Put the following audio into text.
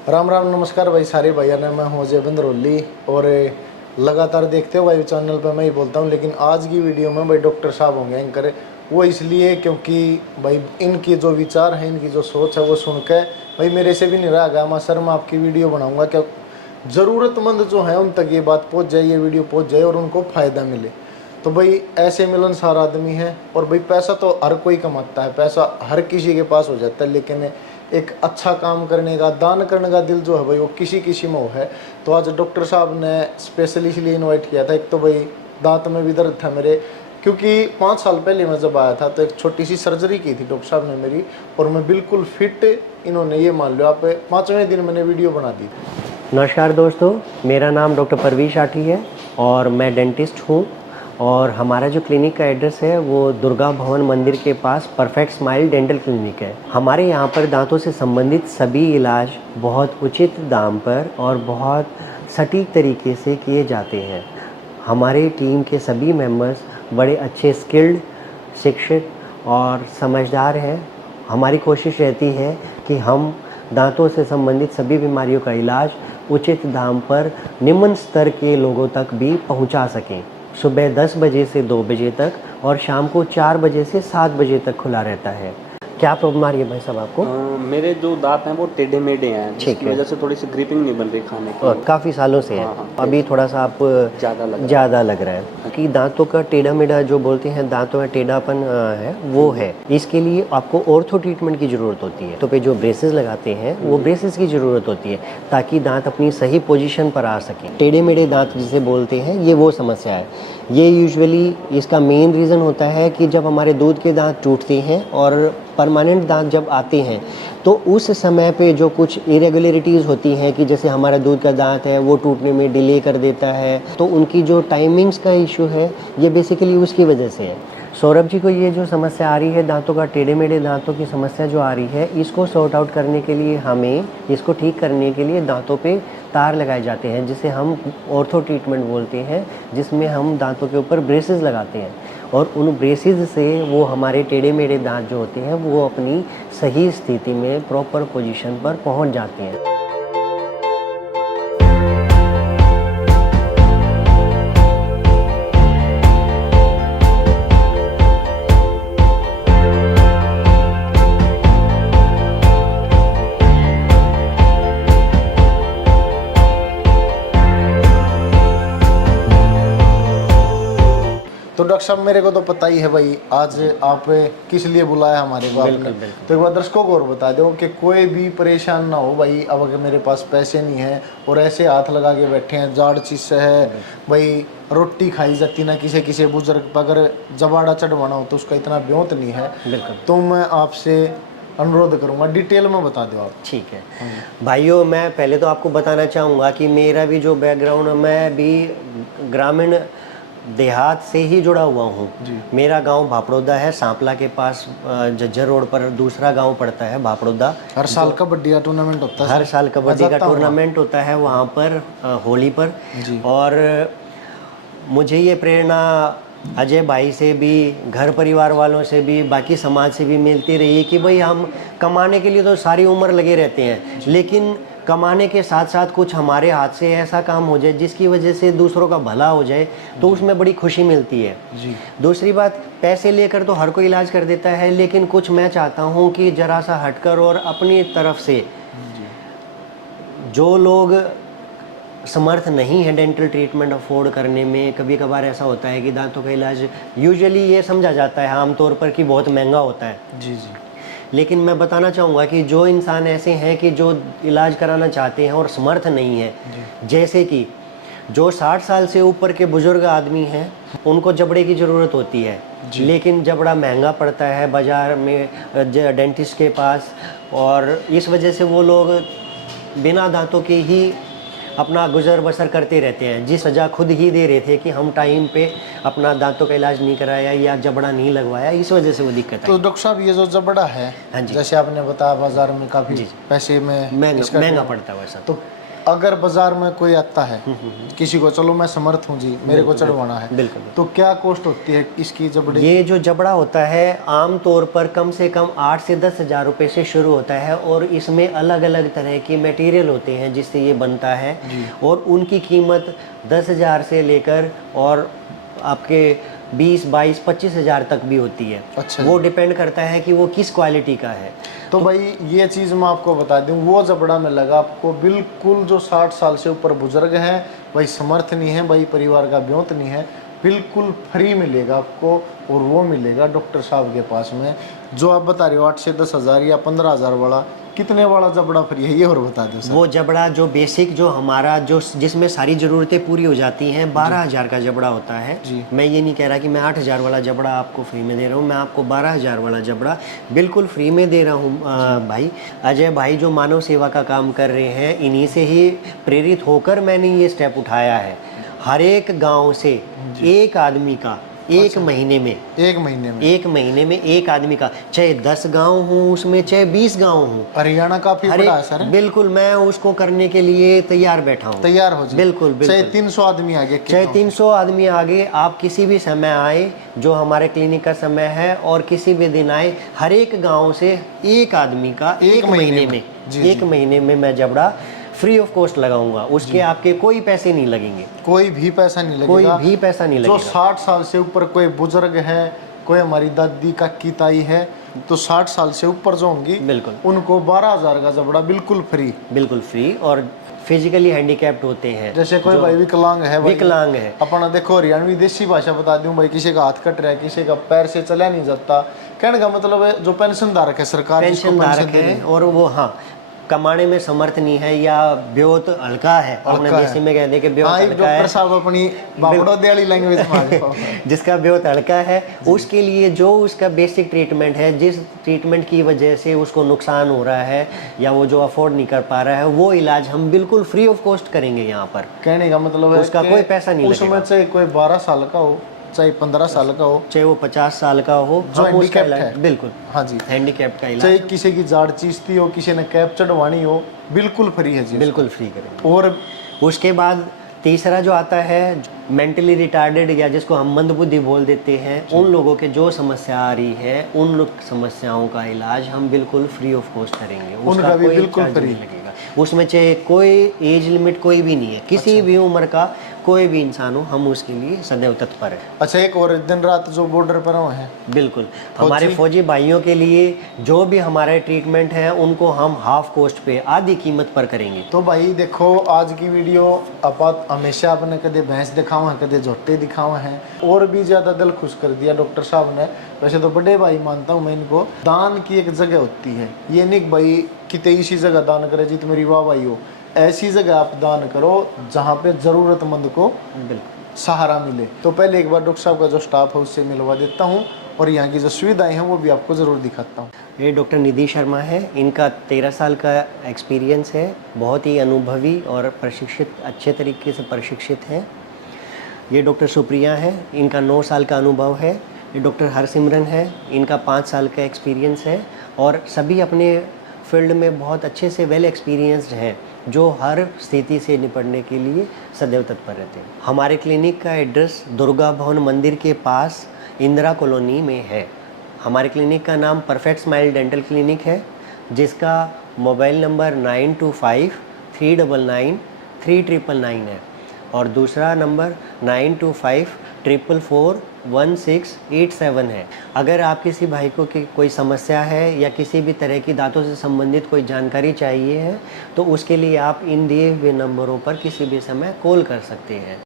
राम राम नमस्कार भाई सारे भैया ने। मैं हूँ अजय बंदरोली और लगातार देखते हो भाई चैनल पर मैं ही बोलता हूँ, लेकिन आज की वीडियो में भाई डॉक्टर साहब होंगे एंकर। वो इसलिए क्योंकि भाई इनकी जो विचार है, इनकी जो सोच है वो सुन के भाई मेरे से भी नहीं रहा गया। मैं सर मैं आपकी वीडियो बनाऊँगा क्या ज़रूरतमंद जो है उन तक ये बात पहुँच जाए, ये वीडियो पहुँच जाए और उनको फ़ायदा मिले। तो भाई ऐसे मिलनसार आदमी है और भाई पैसा तो हर कोई कमाता है, पैसा हर किसी के पास हो जाता है, लेकिन एक अच्छा काम करने का, दान करने का दिल जो है भाई वो किसी किसी में है। तो आज डॉक्टर साहब ने स्पेशली इसलिए इनवाइट किया था। एक तो भाई दांत में भी दर्द था मेरे, क्योंकि 5 साल पहले मैं जब आया था तो एक छोटी सी सर्जरी की थी डॉक्टर साहब ने मेरी, और मैं बिल्कुल फिट, इन्होंने ये मान लो आप 5वें दिन मैंने वीडियो बना दी। नमस्कार दोस्तों, मेरा नाम डॉक्टर परवीश आठी है और मैं डेंटिस्ट हूँ। और हमारा जो क्लिनिक का एड्रेस है वो दुर्गा भवन मंदिर के पास परफेक्ट स्माइल डेंटल क्लिनिक है। हमारे यहाँ पर दांतों से संबंधित सभी इलाज बहुत उचित दाम पर और बहुत सटीक तरीके से किए जाते हैं। हमारे टीम के सभी मेंबर्स बड़े अच्छे स्किल्ड, शिक्षित और समझदार हैं। हमारी कोशिश रहती है कि हम दांतों से संबंधित सभी बीमारियों का इलाज उचित दाम पर निम्न स्तर के लोगों तक भी पहुंचा सकें। सुबह 10 बजे से 2 बजे तक और शाम को 4 बजे से 7 बजे तक खुला रहता है। क्या प्रॉब्लम आ रही है भाई साहब आपको? मेरे जो दांत हैं वो टेढ़े मेढ़े हैं, ठीक है। वजह से थोड़ी सी ग्रिपिंग नहीं बन रही खाने की। और काफ़ी सालों से है। हाँ, अभी थोड़ा सा आप ज़्यादा लग रहा है कि दांतों का टेढ़ा मेढ़ा जो बोलते हैं, दांतों में टेढ़ापन है वो है। इसके लिए आपको ऑर्थो ट्रीटमेंट की ज़रूरत होती है। तो पे जो ब्रेसेस लगाते हैं वो ब्रेसेस की ज़रूरत होती है ताकि दांत अपनी सही पोजीशन पर आ सके। टेढ़े मेढ़े दांत जिसे बोलते हैं ये वो समस्या है। ये यूजुअली इसका मेन रीज़न होता है कि जब हमारे दूध के दांत टूटते हैं और परमानेंट दांत जब आते हैं तो उस समय पे जो कुछ इरेगुलरिटीज़ होती हैं कि जैसे हमारा दूध का दांत है वो टूटने में डिले कर देता है, तो उनकी जो टाइमिंग्स का इशू है ये बेसिकली उसकी वजह से है। सौरभ जी को ये जो समस्या आ रही है, दांतों का टेढ़े मेढ़े दांतों की समस्या जो आ रही है, इसको सॉर्ट आउट करने के लिए हमें इसको ठीक करने के लिए दांतों पे तार लगाए जाते हैं जिसे हम ऑर्थो ट्रीटमेंट बोलते हैं, जिसमें हम दांतों के ऊपर ब्रेसेस लगाते हैं और उन ब्रेसेस से वो हमारे टेढ़े मेढ़े दांत जो होते हैं वो अपनी सही स्थिति में प्रॉपर पोजीशन पर पहुंच जाते हैं। तो डॉक्टर साहब मेरे को तो पता ही है भाई आज आप किस लिए बुलाया हमारे को आपने। तो एक बार दर्शकों को और बता दो कि कोई भी परेशान ना हो भाई। अब अगर मेरे पास पैसे नहीं है और ऐसे हाथ लगा के बैठे हैं, जाड़ चीज से है भाई, रोटी खाई जाती ना किसी किसी बुजुर्ग पर, अगर जबाड़ा चढ़वाना हो तो उसका इतना ब्योत नहीं है। तो मैं आपसे अनुरोध करूंगा डिटेल में बता दो आप। ठीक है भाइयों, मैं पहले तो आपको बताना चाहूँगा कि मेरा भी जो बैकग्राउंड है, मैं भी ग्रामीण देहात से ही जुड़ा हुआ हूँ। मेरा गांव भापड़ौदा है, सांपला के पास जज्जर रोड पर दूसरा गांव पड़ता है भापड़ौदा। हर साल कबड्डी का टूर्नामेंट होता है। हर साल कबड्डी का टूर्नामेंट होता है वहाँ पर होली पर। और मुझे ये प्रेरणा अजय भाई से भी, घर परिवार वालों से भी, बाकी समाज से भी मिलती रही है कि भाई हम कमाने के लिए तो सारी उम्र लगे रहते हैं, लेकिन कमाने के साथ साथ कुछ हमारे हाथ से ऐसा काम हो जाए जिसकी वजह से दूसरों का भला हो जाए तो उसमें बड़ी खुशी मिलती है। दूसरी बात, पैसे लेकर तो हर कोई इलाज कर देता है, लेकिन कुछ मैं चाहता हूँ कि जरा सा हटकर और अपनी तरफ से जो लोग समर्थ नहीं है डेंटल ट्रीटमेंट अफोर्ड करने में, कभी कभार ऐसा होता है कि दांतों का इलाज यूजुअली ये समझा जाता है आमतौर पर कि बहुत महंगा होता है। लेकिन मैं बताना चाहूँगा कि जो इंसान ऐसे हैं कि जो इलाज कराना चाहते हैं और समर्थ नहीं है, जैसे कि जो 60 साल से ऊपर के बुजुर्ग आदमी हैं, उनको जबड़े की ज़रूरत होती है, लेकिन जबड़ा महंगा पड़ता है बाज़ार में डेंटिस्ट के पास, और इस वजह से वो लोग बिना दांतों के ही अपना गुजर बसर करते रहते हैं, जिस सज़ा खुद ही दे रहे थे कि हम टाइम पे अपना दांतों का इलाज नहीं कराया या जबड़ा नहीं लगवाया, इस वजह से वो दिक्कत है। तो डॉक्टर साहब ये जो जबड़ा है, जैसे आपने बताया बाजार में काफ़ी पैसे में महंगा पड़ता है वैसा। तो अगर बाजार में कोई आता है, किसी को चलो मैं समर्थ हूँ जी, मेरे को चढ़वाना है, बिल्कुल। तो क्या कॉस्ट होती है इसकी जबड़े? ये जो जबड़ा होता है आम तौर पर कम से कम 8 से 10 हज़ार रुपये से शुरू होता है, और इसमें अलग अलग तरह के मटेरियल होते हैं जिससे ये बनता है, और उनकी कीमत 10,000 से लेकर और आपके 20, 22, 25 हज़ार तक भी होती है। अच्छा। वो डिपेंड करता है कि वो किस क्वालिटी का है। तो भाई ये चीज़ मैं आपको बता दूं, वो जबड़ा में लगा आपको बिल्कुल जो 60 साल से ऊपर बुजुर्ग हैं, भाई समर्थ नहीं है, भाई परिवार का ब्योत नहीं है, बिल्कुल फ्री मिलेगा आपको, और वो मिलेगा डॉक्टर साहब के पास में। जो आप बता रहे हो 8 से 10 हज़ार या 15 हज़ार वाला, कितने वाला जबड़ा फ्री है ये और बता दो सर। वो जबड़ा जो बेसिक जो हमारा जो जिसमें सारी ज़रूरतें पूरी हो जाती हैं 12,000 का जबड़ा होता है जी। मैं ये नहीं कह रहा कि मैं 8,000 वाला जबड़ा आपको फ्री में दे रहा हूँ, मैं आपको 12,000 वाला जबड़ा बिल्कुल फ्री में दे रहा हूँ। भाई अजय भाई जो मानव सेवा का काम कर रहे हैं, इन्हीं से ही प्रेरित होकर मैंने ये स्टेप उठाया है। हर एक गाँव से एक आदमी का एक महीने में एक महीने में एक आदमी का, चाहे 10 गांव हूँ उसमें, चाहे 20 गांव हूँ, हरियाणा काफी बड़ा है सर। बिल्कुल मैं उसको करने के लिए तैयार बैठा हूँ। तैयार हो जाए। बिल्कुल चाहे बिल्कुल 300 आदमी आगे, चाहे 300 आदमी आगे, आप किसी भी समय आए, जो हमारे क्लिनिक का समय है, और किसी भी दिन आए, हर एक गाँव से एक आदमी का एक महीने में एक महीने में मैं जबड़ा फ्री ऑफ कॉस्ट लगाऊंगा। उसके आपके कोई पैसे नहीं लगेंगे, कोई भी पैसा नहीं लगेगा, कोई भी पैसा नहीं जो लगेगा। 60 साल से ऊपर कोई बुजुर्ग है, कोई हमारी दादी का की ताई है, तो 60 साल से ऊपर जो होंगी बिल्कुल उनको 12,000 का जबड़ा बिल्कुल फ्री। और फिजिकली हैंडीकैप्ड होते हैं, जैसे कोई भाई विकलांग है, विकलांग है, अपना देखो हरियाणवी देसी भाषा बता दूं भाई, किसी का हाथ कट रहा है, किसी का पैर से चला नहीं जाता, कहने का मतलब है जो पेंशन धारक है, सरकार जिसको पेंशन पेंशन धारक दे रही है, और वो हाँ कमाने में समर्थ नहीं है, या ब्योत हल्का है, अपने देसी में कहते हैं कि ब्योत हाँ, हल्का डॉक्टर है, साहब अपनी बाबड़ोदियाली लैंग्वेज में आ गए। जिसका ब्योत हल्का है, उसके लिए जो उसका बेसिक ट्रीटमेंट है, जिस ट्रीटमेंट की वजह से उसको नुकसान हो रहा है या वो जो अफोर्ड नहीं कर पा रहा है, वो इलाज हम बिल्कुल फ्री ऑफ कॉस्ट करेंगे यहाँ पर। कहने का मतलब है उसका कोई पैसा नहीं लगेगा। उसमें चाहे कोई 12 साल का हो, चाहे 15 साल का हो, चाहे वो 50 साल का हो, जो हम उसका handicapped इलाज है। बिल्कुल हाँ जी, हैंडीकैप्ड का इलाज चाहे किसी की जाड़ चीजती हो, किसी ने कैप चढ़वानी हो, बिल्कुल फ्री है जी। बिल्कुल फ्री करेंगे। और उसके बाद तीसरा जो आता है मेंटली रिटार्डेड, या जिसको हम मंदबुद्धि बोल देते हैं, उन लोगों के जो समस्या आ रही है, उन लोग समस्याओं का इलाज हम बिल्कुल फ्री ऑफ कॉस्ट करेंगे। उनका भी कोई बिल्कुल चार्ज फ्री नहीं लगेगा। उसमें चाहे कोई एज लिमिट कोई भी नहीं है, किसी भी उम्र का कोई भी इंसान हो, हम उसके लिए सदैव तत्पर है। अच्छा, एक और दिन रात जो बॉर्डर पर हैं, बिल्कुल हमारे फौजी भाइयों के लिए जो भी हमारे ट्रीटमेंट है, उनको हम हाफ कॉस्ट पे, आधी कीमत पर करेंगे। तो भाई देखो आज की वीडियो आप हमेशा आपने कदे भैंस दिखावा है, कदे झोटे दिखावा हैं, और भी ज्यादा दिल खुश कर दिया डॉक्टर साहब ने। वैसे तो बड़े भाई मानता हूँ मैं इनको, दान की एक जगह होती है, ये नहीं भाई कितने इसी जगह दान करे जी मेरी वाह भाई हो, ऐसी जगह आप दान करो जहाँ पे जरूरतमंद को सहारा मिले। तो पहले एक बार डॉक्टर साहब का जो स्टाफ है उससे मिलवा देता हूँ, और यहाँ की जो सुविधाएं हैं वो भी आपको ज़रूर दिखाता हूँ। ये डॉक्टर निधि शर्मा है, इनका 13 साल का एक्सपीरियंस है, बहुत ही अनुभवी और प्रशिक्षित, अच्छे तरीके से प्रशिक्षित हैं। ये डॉक्टर सुप्रिया है, इनका 9 साल का अनुभव है। ये डॉक्टर हरसिमरन है, इनका 5 साल का एक्सपीरियंस है, और सभी अपने फील्ड में बहुत अच्छे से वेल एक्सपीरियंस्ड हैं, जो हर स्थिति से निपटने के लिए सदैव तत्पर रहते हैं। हमारे क्लिनिक का एड्रेस दुर्गा भवन मंदिर के पास इंदिरा कॉलोनी में है। हमारे क्लिनिक का नाम परफेक्ट स्माइल डेंटल क्लिनिक है, जिसका मोबाइल नंबर 9253993999 है, और दूसरा नंबर 9254441687 है। अगर आप किसी भाई को कोई समस्या है या किसी भी तरह की दांतों से संबंधित कोई जानकारी चाहिए है, तो उसके लिए आप इन दिए हुए नंबरों पर किसी भी समय कॉल कर सकते हैं।